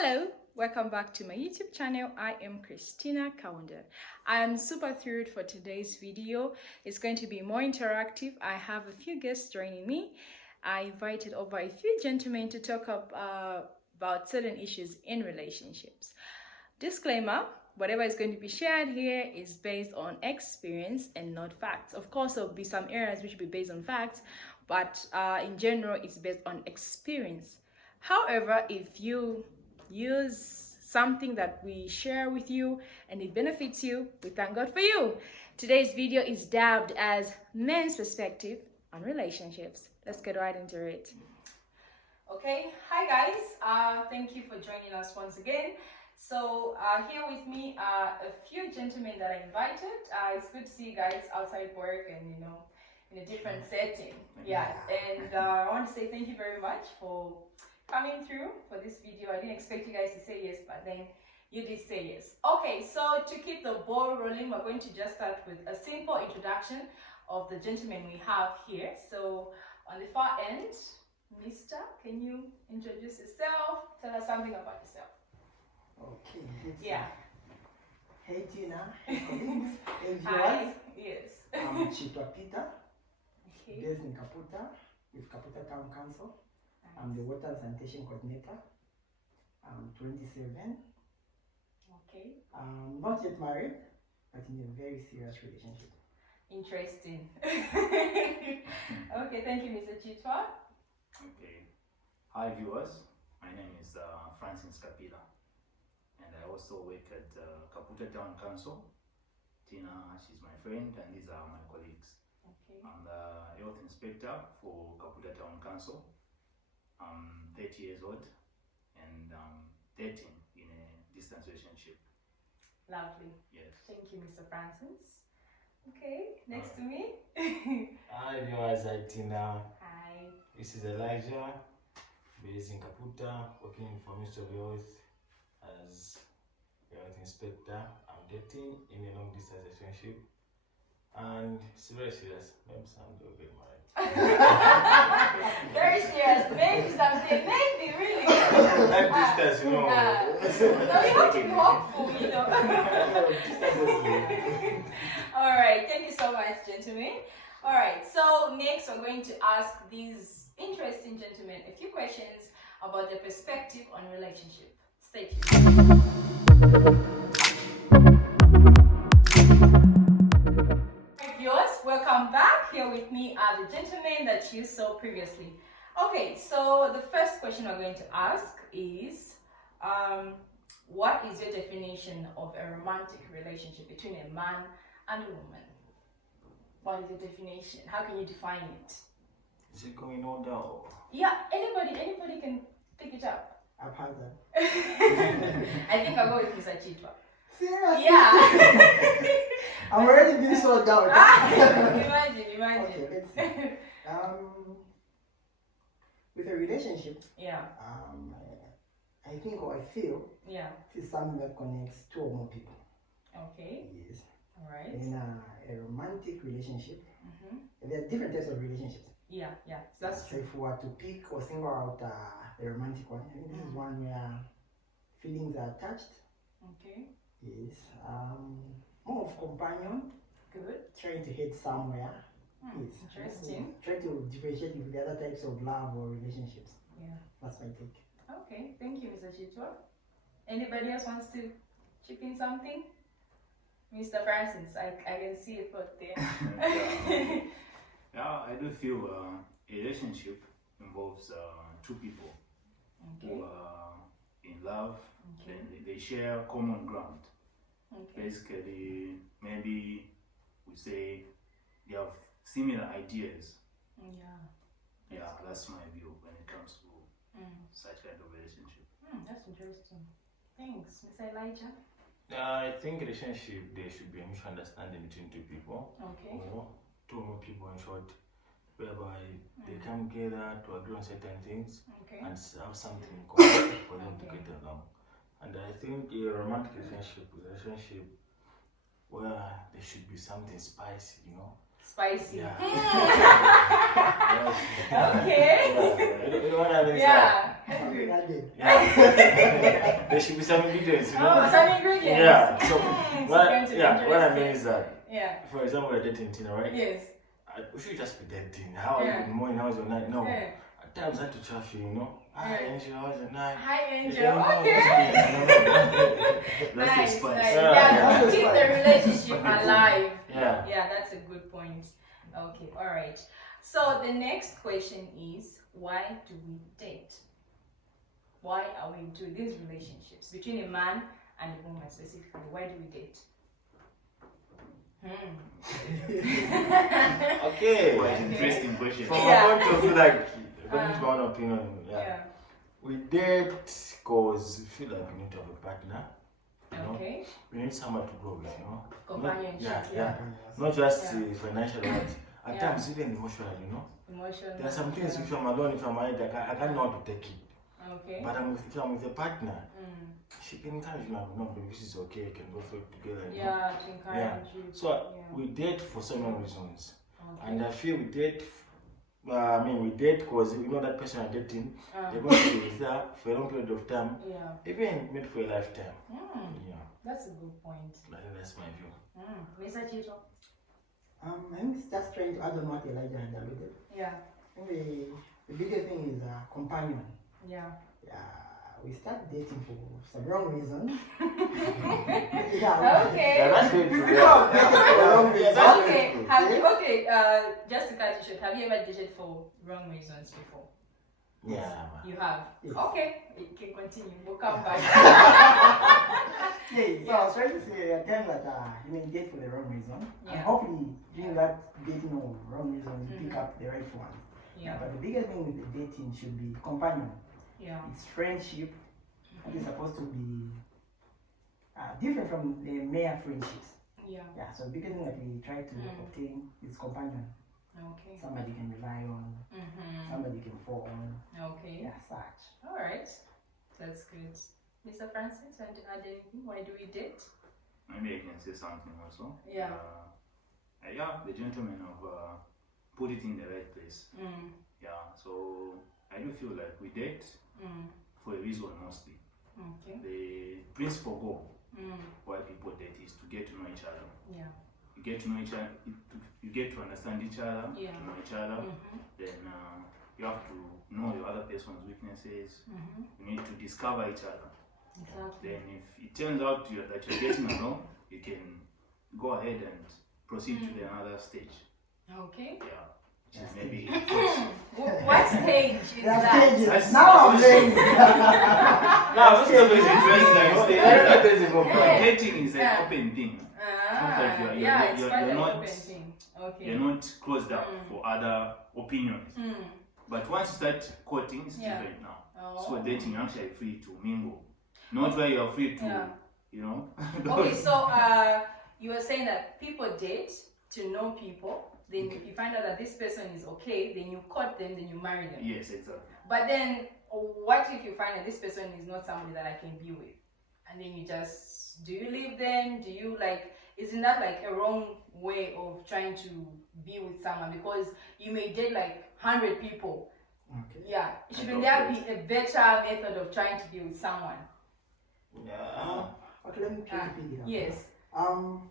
Hello, welcome back to my YouTube channel. I am Christina Kaunda. I am super thrilled for today's video. It's going to be more interactive. I have a few guests joining me. I invited over a few gentlemen to talk about certain issues in relationships. Disclaimer, whatever is going to be shared here is based on experience and not facts. Of course, there will be some areas which will be based on facts, but in general, it's based on experience. However, if you use something that we share with you and it benefits you, we thank God for you. Today's video is dubbed as Men's Perspective on Relationships. Let's get right into it. Okay, hi guys. Thank you for joining us once again. So here with me are a few gentlemen that I invited. It's good to see you guys outside work and in a different setting. Yeah, and I want to say thank you very much for coming through for this video. I didn't expect you guys to say yes, but then you did say yes. Okay, so to keep the ball rolling, we're going to just start with a simple introduction of the gentlemen we have here. So on the far end, Mister, can you introduce yourself? Tell us something about yourself. Okay. Yeah. Hey Tina, hey colleagues, hey viewers. Hi. Yes. I'm Chitwa Peter, Okay. based in Kaputa, with Kaputa Town Council. I'm the Water and Sanitation Coordinator. I'm 27. Okay. I'm not yet married, but in a very serious relationship. Interesting. Okay, thank you, Mr. Chitwa. Okay. Hi viewers, my name is Francis Kapila, and I also work at Kaputa Town Council. Tina, she's my friend, and these are my colleagues. Okay. I'm the health inspector for Kaputa Town Council. I'm 30 years old and dating in a distance relationship. Lovely. Yes. Thank you, Mr. Francis. Okay, next to me. Hi viewers, hi Tina. Hi. This is Elijah, based in Kaputa, working for Ministry of Health as a health inspector. I'm dating in a long distance relationship, and it's very serious. Maybe someday we'll get married. Very serious. Maybe someday. Maybe really. Long distance, you know. No, you have to be hopeful, All right. Thank you so much, gentlemen. All right. So next, we're going to ask these interesting gentlemen a few questions about their perspective on relationship. Stay tuned. Viewers, welcome back. Here with me are the gentlemen that you saw previously. Okay, so the first question we're going to ask is, what is your definition of a romantic relationship between a man and a woman? What is the definition? How can you define it? Is it going on down? Yeah, anybody can pick it up. I've had that. I think I'll go with Mr. Chitwa. Seriously? Yeah. I'm already being sold out. Imagine. Okay, let's see. With a relationship, Yeah. I think or I feel Yeah. it is something that connects two or more people. Okay. Yes. All right. In a romantic relationship, Mm-hmm. there are different types of relationships. Yeah. That's So true. if we were to pick or single out a romantic one, I think this is one where feelings are attached. Okay. Yes. More of companion, Good. trying to head somewhere. Yes. Interesting. Try to differentiate with the other types of love or relationships. Yeah. That's my take. Okay. Thank you, Mr. Chitwa. Anybody else wants to chip in something? Mr. Francis, I can see it put there. Yeah, I do feel a relationship involves two people Okay. who are in love. Okay. They share common ground. Okay. Basically, maybe we say they have similar ideas. Yeah. Yeah, that's my view when it comes to such kind of relationship. That's interesting. Thanks, Mr. Elijah. I think relationship, there should be a mutual understanding between two people. Okay. Or two more people in short, whereby they come together to agree on certain things Okay. and have something in common for them to Okay. get along. And I think a romantic relationship is a relationship where there should be something spicy, you know. Spicy. Yeah. Okay. You know what I mean? Yeah. Something I did. Yeah. there should be some ingredients, you know. Oh, some ingredients. Yeah. So It's what going to be what I mean interesting. is that, Yeah. for example, we're dating Tina, right? Yes. We should just be dating. How are you? Yeah. Good morning, how's your night? No. Yeah. At times I had to traffic, you know. Hi, Yeah. Angel, how's your night? Hi, Angel. Yeah, no, Okay. That's the Nice, spice. nice. Yeah. Yeah, Yeah. keep the relationship alive. Yeah. Yeah, that's a good point. Okay, all right. So the next question is, why do we date? Why are we doing these relationships between a man and a woman specifically? Why do we date? Okay. Quite interesting question. From Yeah. my point of view, like, according to my own opinion, Yeah. we date because we feel like we need to have a partner. You know? Okay. We need someone to grow with, you know. Companionship. Yeah. Not just Yeah. financial, but at Yeah. times even emotional, you know. Emotional. There are some things if I'm alone, if I'm married, I can't know how to take it. Okay. But if I'm with a partner, Mm. she can encourage me, no, baby, this is okay, I can go for it together. You know? Yeah, to encourage you. So Yeah. we date for so many reasons. Okay. And I feel we date, we date because we know that person I'm dating, Uh, they're going to be with her for a long period of time, yeah. even maybe for a lifetime. Mm, Yeah, that's a good point. I think that's my view. Mr. Chito? I think just trying to add on what Elijah had alluded. Yeah. I think the biggest thing is companion. Yeah. We start dating for some wrong reasons. Okay. Yeah, that's very true. Yeah. Yeah, that's very Okay. true. Just to cut you short, have you ever dated for wrong reasons before? Yeah, man. You have. Yes. Okay. You can continue. We'll come back. Yeah, so I was trying to say at times that you may date for the wrong reason. Yeah. And hopefully during that dating of wrong reasons you pick Mhm. up the right one. Yeah. But the biggest thing with the dating should be companion. Yeah. It's friendship. It is supposed to be different from the mere friendships. Yeah. Yeah, so the biggest thing that we try to Mm. obtain is companion. Okay. Somebody you can rely on, Mm-hmm. somebody you can fall on. Okay. Yeah, such. All right. That's good. Mr. Francis, and anything? Why do we date? Maybe I can say something also. Yeah. Yeah, the gentlemen have put it in the right place. Mm. Yeah, so I do feel like we date Mm. for a reason mostly. Okay. The principal goal Mm. why people date is to get to know each other. Yeah. You get to know each other, you get to understand each other, Yeah. to know each other. Mm-hmm. Then you have to know your other person's weaknesses. Mm-hmm. You need to discover each other. Exactly. Then if it turns out that you're getting along, you can go ahead and proceed to the another stage. Okay. Yeah. Which is Yes. maybe What stage is There are that? stages. That's- Now I'm that's learning. Now, this is interesting. That is important. dating is an Yeah. open thing. Ah, You're- yeah, you're- it's you're- quite you're an not- open thing. Okay. You're not closed up Mm. for other opinions. Mm. But once you start courting, it's Yeah. different now. Oh. So dating, you're actually free to mingle. Not where you're free to, Yeah. you know. Okay, so you were saying that people date to know people. Then if you find out that this person is okay, then you court them, then you marry them. Yes, exactly. But then, what if you find that this person is not somebody that I can be with? And then you just, do you leave them? Do you isn't that like a wrong way of trying to be with someone? Because you may date like 100 people. Okay. Yeah. Shouldn't I there don't be a better method of trying to be with someone? Yeah. Okay, let me try to pick it up. Yes.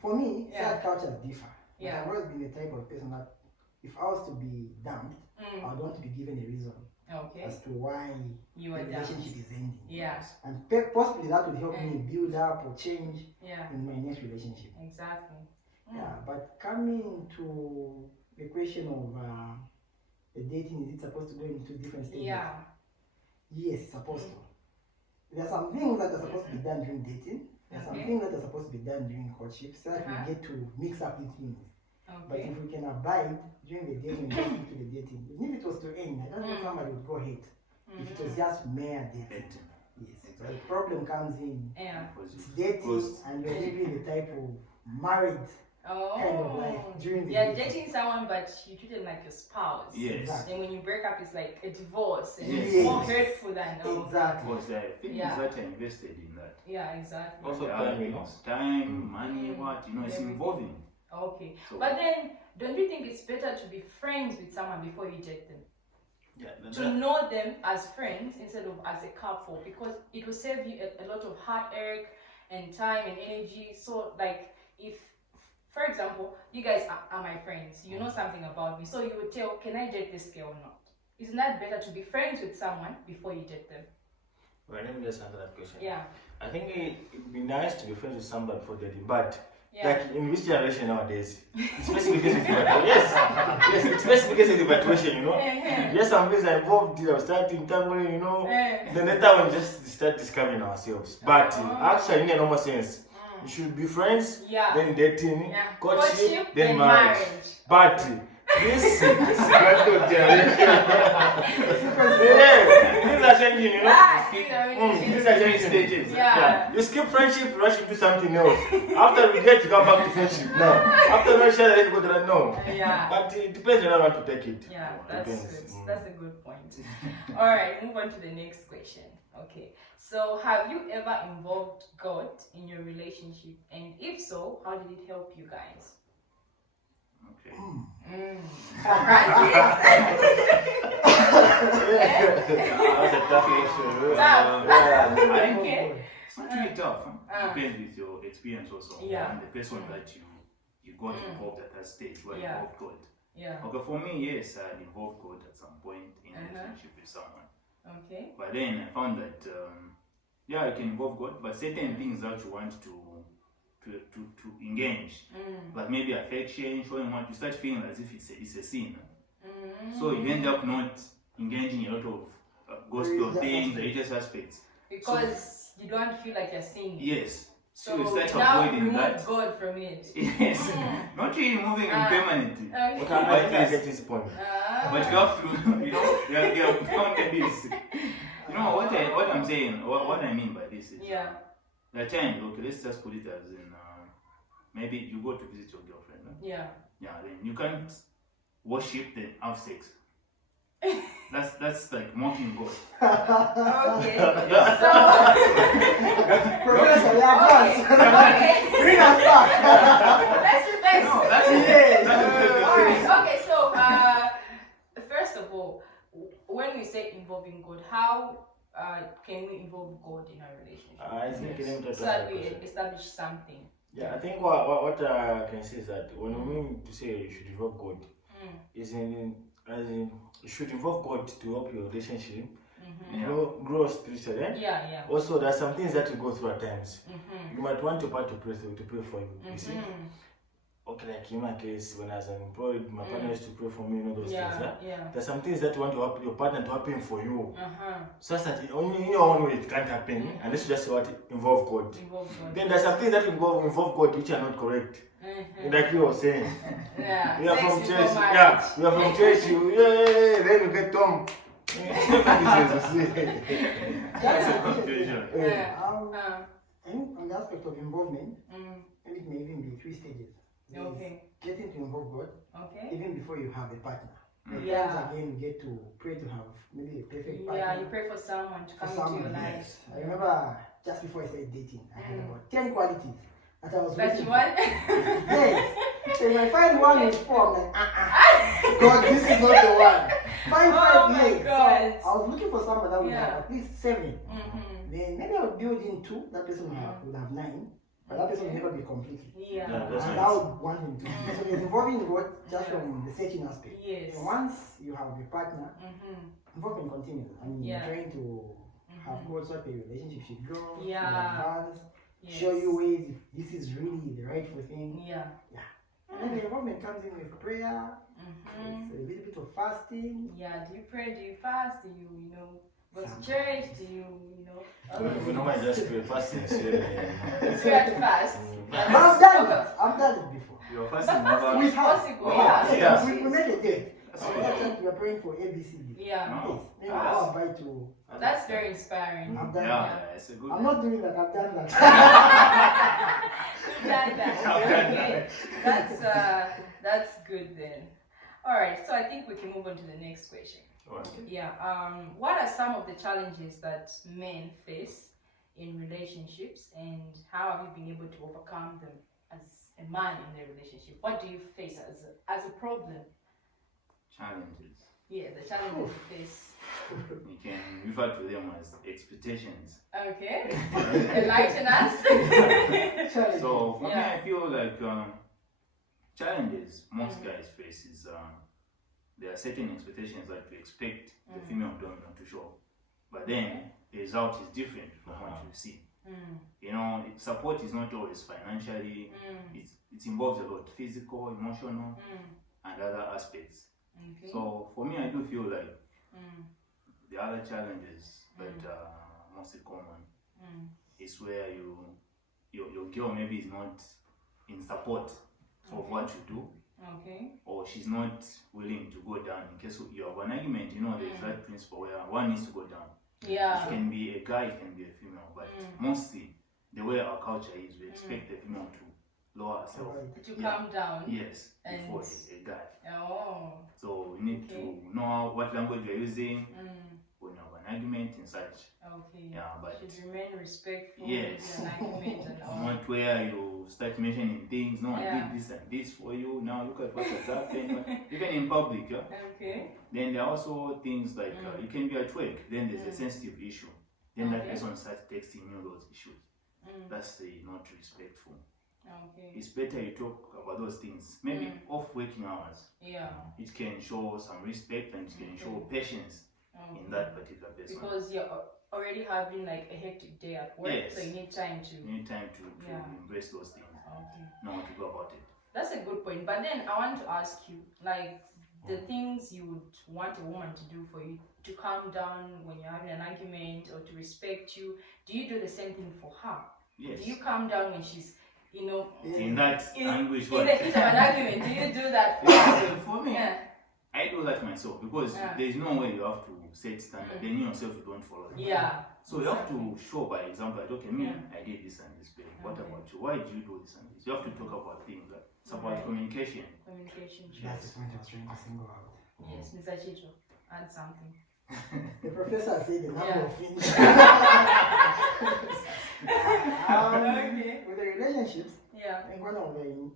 For me, Yeah. sad cultures differ. But Yeah. I've always been the type of person that if I was to be dumped, I Mm. would want to be given a reason Okay. as to why You the are down. relationship is ending. Yeah. And possibly that would help me build up or change Yeah. in my next relationship. Exactly. Mm. Yeah, but coming to the question of the dating, is it supposed to go into different stages? Yeah. Yes, it's supposed to. There are some things that are supposed to be done during dating. There are some Okay. things that are supposed to be done during courtship, so that Uh-huh. we get to mix up these things. But Okay. if we can abide during the dating, and get into the dating, even if it was to end, I don't think Mm. somebody would go hate. If it was Mhm. just mere dating. Dating. Yes. So the problem comes in Yeah. Because it's it's dating close. and we're living the type of married Oh. kind of life during the You're dating. dating someone, but you treat them like your spouse. Yes. Exactly. And when you break up, it's like a divorce, and Yes. it's more hurtful than Exactly. Because there are things Yeah. that are invested in that. Yeah, exactly. Also There time, are you know. things, time, money, Mm. what, it's Everything. involving. Okay. So But then, don't you think it's better to be friends with someone before you date them? to know them as friends instead of as a couple, because it will save you a lot of heartache and time and energy. So like if, for example, you guys are my friends, you know something about me, so you would tell, can I date this girl or not? Isn't that better to be friends with someone before you date them? Well, let me just answer that question. Yeah. I think it would be nice to be friends with somebody before dating, but Yeah. like in which generation nowadays? It's basically because of the yes, it's basically because of the infatuation, you know. Yes, some things are involved, you know, starting tambling, you know. Then later when just start discovering ourselves. But actually, in a normal sense, you should be friends, then dating, courtship, then marriage. But this is not the generation. Things are changing, you know. Things are changing stages. Yeah. You skip friendship, rush into something else. After we get to come back to friendship, no. After we share, then go to that, no. Yeah. But it depends on how you want to take it. Yeah, that's Depends. good. That's a good point. All right, move on to the next question. Okay, so have you ever involved God in your relationship? And if so, how did it help you guys? Okay. That's a tough issue. Okay. It's not really tough. Depends with your experience also. Yeah. And the person that you got involved at that stage where you involved God. Yeah. Okay, for me, yes, I had involved God at some point in a relationship with someone. Okay. But then I found that, yeah, you can involve God, but certain things that you want to engage, like maybe affection, showing what you start feeling as if it's a sin. So you end up not engaging a lot of gospel things, religious aspects. Because you don't feel like you're sinning. Yes. So So you start now avoiding remove that. God from it. Yes. Not really moving permanently. Okay. Okay, I think I get this point. But you have to, you know, there are boundaries. You know what I'm saying, what I mean by this is, there are times, okay, let's just put it as in, maybe you go to visit your girlfriend, huh? Yeah. Yeah, then you can't worship then have sex. That's like mocking God. Okay. Yeah. So Professor, we are okay. done. Okay. Bring us back. Let's do this. No, that's Yes. Alright, okay, so first of all, when we say involving God, how can we involve God in our relationship? I think let me try to So that answer we that question. establish something. Yeah, I think what I can say is that when we mean to say you should involve God, is as in you should involve God to help your relationship grow spiritually. Eh? Yeah. Also, there are some things that you go through at times. You might want your partner to pray for you. You see? Okay, like in my case, when I was unemployed, my partner used to pray for me, you know those things. Yeah. There's some things that you want to help your partner to happen for you. So that's that in your own way it can't happen unless you just what involve God. Then there's some things that involve God which are not correct. Like you were saying. Yeah. We are Sex from before church. marriage. Yeah, we are from church. Then you get Tom. That's a confusion. I think on the aspect of involvement, maybe it may even be 3 stages. There's Okay. getting to involve God, Okay. even before you have a partner. Yeah. Sometimes again, you get to pray to have maybe a perfect partner. Yeah, you pray for someone to For come into your someone, life. yes. I remember just before I started dating, I had about 10 qualities that I was That looking you for. want? Yes. So if I find one with 4, I'm like, God, this is not the one. Find Oh 5 my years. God. So I was looking for someone that would Yeah. have at least 7. Then maybe I would build in 2. That person would have 9. But that person will never be completely. Yeah. That's And nice. I would want him to be. So it's involving God just from the searching aspect. Yes. And once you have a partner, involvement continues. I mean, Yeah. trying to have God so that the relationship should grow, should Yeah. advance, Yes. show you ways if this is really the rightful thing. Yeah. And then the involvement comes in with prayer, it's a little bit of fasting. Yeah. Do you pray? Do you fast? Do you go to church? Do you We normally just pray fast and say, pray at fast? I've done it. I've done it before. You're But fasting fasting over. is possible. Oh, Yeah. yeah. We make a date. That's We are praying for ABCD. Yeah. No. Yes. Maybe That's- I'll buy to. That's very inspiring. I've done Yeah, that. it's a good. I'm not doing that. I've done that. You've done that. Okay. That's good then. All right. So I think we can move on to the next question. Yeah. What are some of the challenges that men face in relationships, and how have you been able to overcome them as a man in their relationship? What do you face as a problem? Challenges. Yeah, the challenges you face. You can refer to them as expectations. Okay. Enlighten us. So for me, Yeah. I feel like challenges most guys face is there are certain expectations that you expect the female dominant to show, but then the result is different from what you see. You know, support is not always financially. It involves a lot physical, emotional, and other aspects. Okay. So for me, I do feel like the other challenges that are mostly common is where your girl maybe is not in support of what you do, Okay. or she's not willing to go down in case you have an argument. You know, there's that principle where one needs to go down. Yeah. It can be a guy, it can be a female, but mostly the way our culture is, we expect the female to lower herself. To calm down. Yes, And- before a guy. Oh. So we need Okay. to know what language you're using when you have an argument and such. Okay. Yeah, but should remain respectful. yes, in an argument and all. not where you start mentioning things. No, I Yeah. did this and this for you. Now look at what has happened. Even in public, yeah. Okay. Then there are also things like you can be at work. Then there's a sensitive issue. Then that Okay. person starts texting you those issues. That's not respectful. Okay. It's better you talk about those things. Maybe off working hours. Yeah. It can show some respect and it can show patience Okay. in that particular person. Because you're already having like a hectic day at work, Yes. so you need time to. You need time to Yeah. embrace those things. Okay. Know how to go about it. That's a good point. But then I want to ask you, like, the things you would want a woman to do for you to calm down when you're having an argument or to respect you. Do you do the same thing for her? Yes. Do you calm down when she's, you know, In that anguish, in the heat of an argument? Do you do that? For me, Yeah. I do that myself because Yeah. there's no way you have to set standard. Then you yourself you don't follow them. Yeah. So you have to show by example. Like, okay, me, Yeah. I did this and this. But what Okay. about you? Why did you do this and this? You have to talk about things like it's about Right. communication. Communication. That's the point I was trying to single out. Yes, Mr. Chicho, add something. The professor said the number Yeah. of things. Okay. With the relationships, Yeah. I think one of the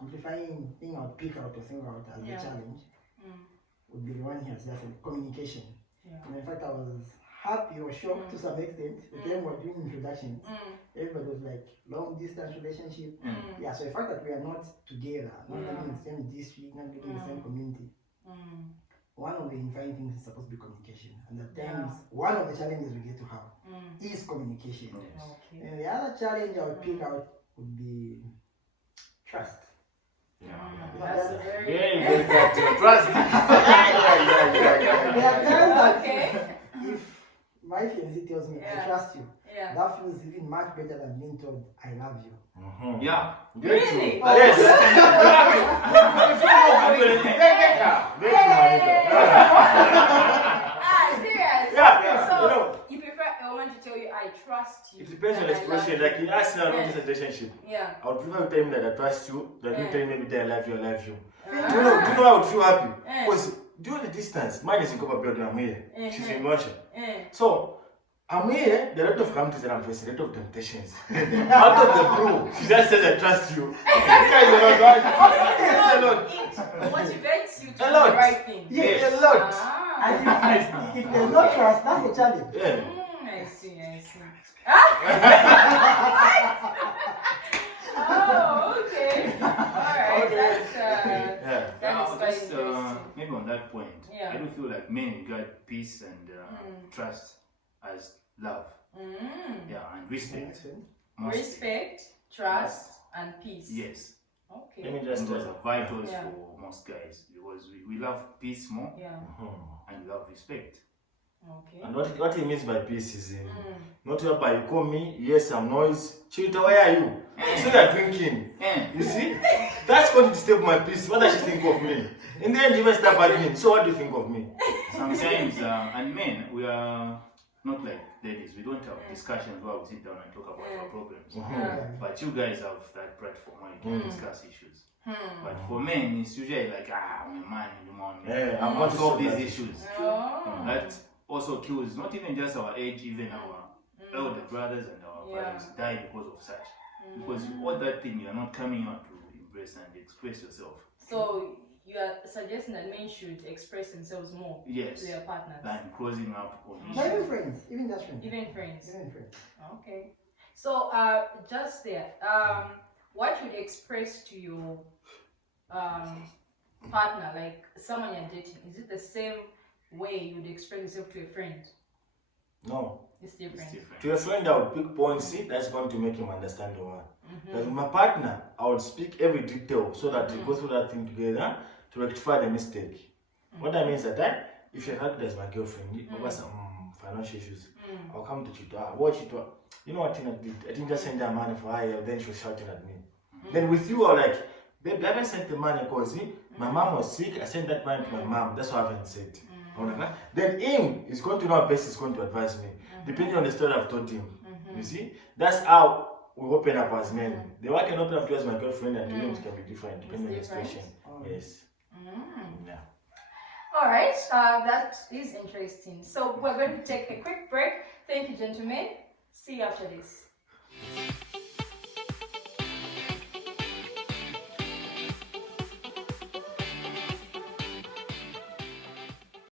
amplifying thing I would pick out or single out as Yeah. a challenge Mm. would be the one he has just said, communication. Yeah. And in fact, I was happy or shocked to some extent. The time we were doing introductions, everybody was like, long distance relationship. Yeah, so the fact that we are not together, not Yeah. living in the same district, not living in the same community, Mm. one of the unifying things is supposed to be communication. And at Yeah. times, one of the challenges we get to have Mm. is communication. Yes. Okay. And the other challenge I would pick out would be trust. That's a very Very important. Trust. There are times that Okay. if my fiancé tells me, Yeah. I trust you, Yeah. that feels even much better than being told, I love you. Yeah. Very Really? true. Yes. Serious? Yeah, So you know. you prefer a woman to tell you, I trust you. It depends on the and I love situation. you. Like in us in a long Yeah. distance relationship, Yeah. I would prefer to tell him that I trust you than Yeah. to tell him maybe that I love you, I love you. Ah. Do you know I would feel happy? Yeah. Because during the distance, mine is in Copper Building, I'm here. She's in Russia. Yeah. So I'm here, there are a lot of countries that I'm facing, a lot of temptations. Out of the blue, she just says I trust you. This guy is a lot, right? It's a lot. It motivates you to A do lot. the right thing. Yes, a lot. Ah. And if there's no trust, that's a challenge. Yeah. I see, I see. Oh, okay. Alright, Okay. that's Yeah. that Now, is quite just interesting. maybe on that point, Yeah. I do feel like men regard peace and trust as love, yeah, and respect. Mostly. Respect, trust, and peace. Yes, Okay. Let me and just those are vitals Yeah. for most guys because we love peace more Yeah. and we love respect. Okay. And what he means by peace is not whereby you call me, you hear some noise, Chita, where are you? So you're drinking. You see? That's going to disturb my peace. What does she think of me? In the end, you even start arguing. So what do you think of me? Sometimes, and men, we are not like ladies. We don't have discussions where we sit down and talk about our problems. But you guys have that platform where you can discuss issues. But for men, it's usually like, I'm a man in the morning. Yeah, I'm want not to solve these that. issues. Oh. That also kills not even just our age, even our elder brothers and our fathers die because of such. Because all that thing, you're not coming out to embrace and express yourself. So you are suggesting that men should express themselves more Yes. to their partners. Than closing up on But even issues. friends, even just friends. Even friends. Even friends. Okay. So just there, what you would express to your partner, like someone you're dating, is it the same way you would express yourself to a friend? No. It's different. It's different. To a friend, I would pick points that's going to make him understand the one. But with my partner, I would speak every detail so that we go through that thing together to rectify the mistake. What that means is that if your character is my girlfriend, over some financial issues, I'll come to you, watch it. You know what thing I did? I didn't just send her money for her, then she was shouting at me. Then with you, I'm like, babe, I haven't sent the money because my mom was sick. I sent that money to my mom. That's what I haven't said. Then him is going to know best is going to advise me, depending on the story I've told him. You see, that's how we open up as men. The way I can open up to as my girlfriend and to him can be different depending on the situation. Yes. Yeah. All right, that is interesting. So we're going to take a quick break. Thank you, gentlemen. See you after this.